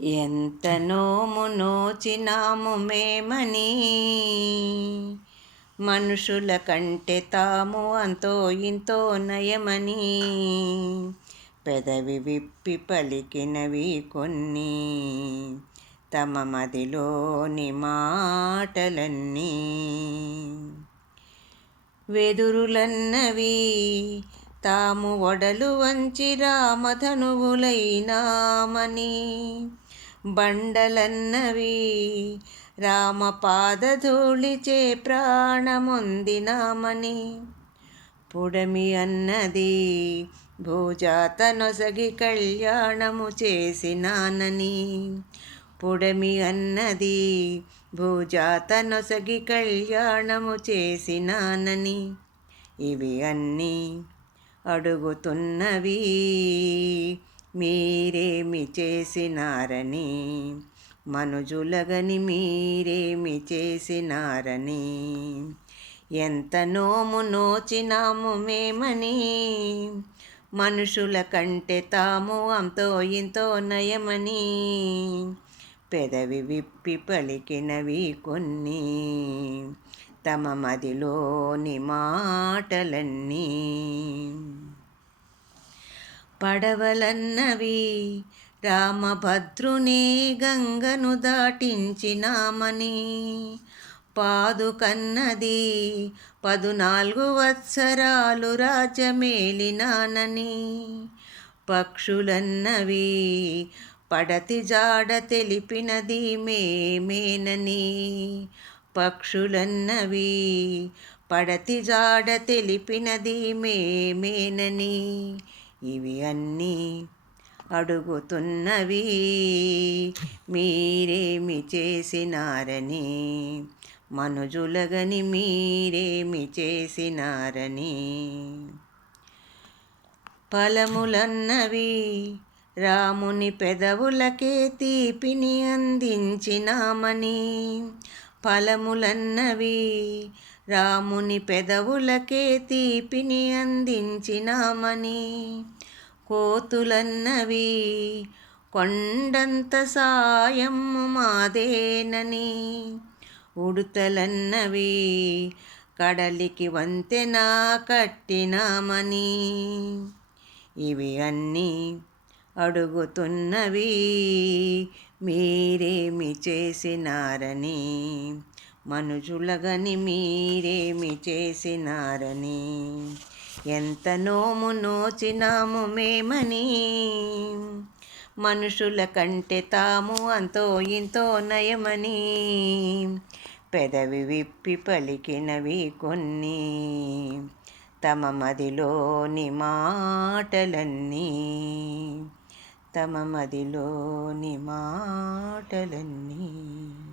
ఎంత నోము నోచినాము మేమని మనుషుల కంటే తాము అంతో ఇంతో నయమని పెదవి విప్పి పలికినవి కొన్ని తమ మదిలోని మాటలన్నీ వెదురులన్నవి తాము ఒడలు వంచి రామధనువులైనామని బండలన్నవి రామపాదధూళిచే ప్రాణమొందినామని పుడమి అన్నది భూజాత నొసగి కళ్యాణము చేసినానని పుడమి అన్నది భూజాత నొసగి కళ్యాణము చేసినానని ఇవి అన్నీ అడుగుతున్నవి మీరేమి చేసినారని మనుజులగని మీరేమి చేసినారని ఎంత నోము నోచినాము మేమని మనుషుల కంటే తాము అంతో ఇంతో నయమని పెదవి విప్పి పలికినవి కొన్ని తమ మదిలోని మాటలన్నీ పడవలన్నవి రామభద్రుని గంగను దాటించినామని పాదుకన్నది 14 వత్సరాలు రాజ్యమేలినానని పక్షులన్నవి పడతి జాడ తెలిపినది మేమేనని పక్షులన్నవి పడతి జాడ తెలిపినది మేమేనని ఇవి అన్నీ అడుగుతున్నవి మీరేమి చేసినారని మనుజులగని మీరేమి చేసినారని ఫలములన్నవి రాముని పెదవులకే తీపిని అందించినామని ఫలములన్నవి రాముని పెదవులకే తీపిని అందించినామని కోతులన్నవి కొండంత సాయము మాదేనని ఉడుతలన్నవి కడలికి వంతెన కట్టినామని ఇవి అన్నీ అడుగుతున్నవి మీరేమి చేసినారని మనుజులగని మీరేమి చేసినారని ఎంత నోము నోచినాము మేమని మనుషుల కంటే తాము అంతో ఇంతో నయమని పెదవి విప్పి పలికినవి కొన్ని తమ మదిలోని మాటలన్నీ తమ మదిలోని మాటలన్నీ.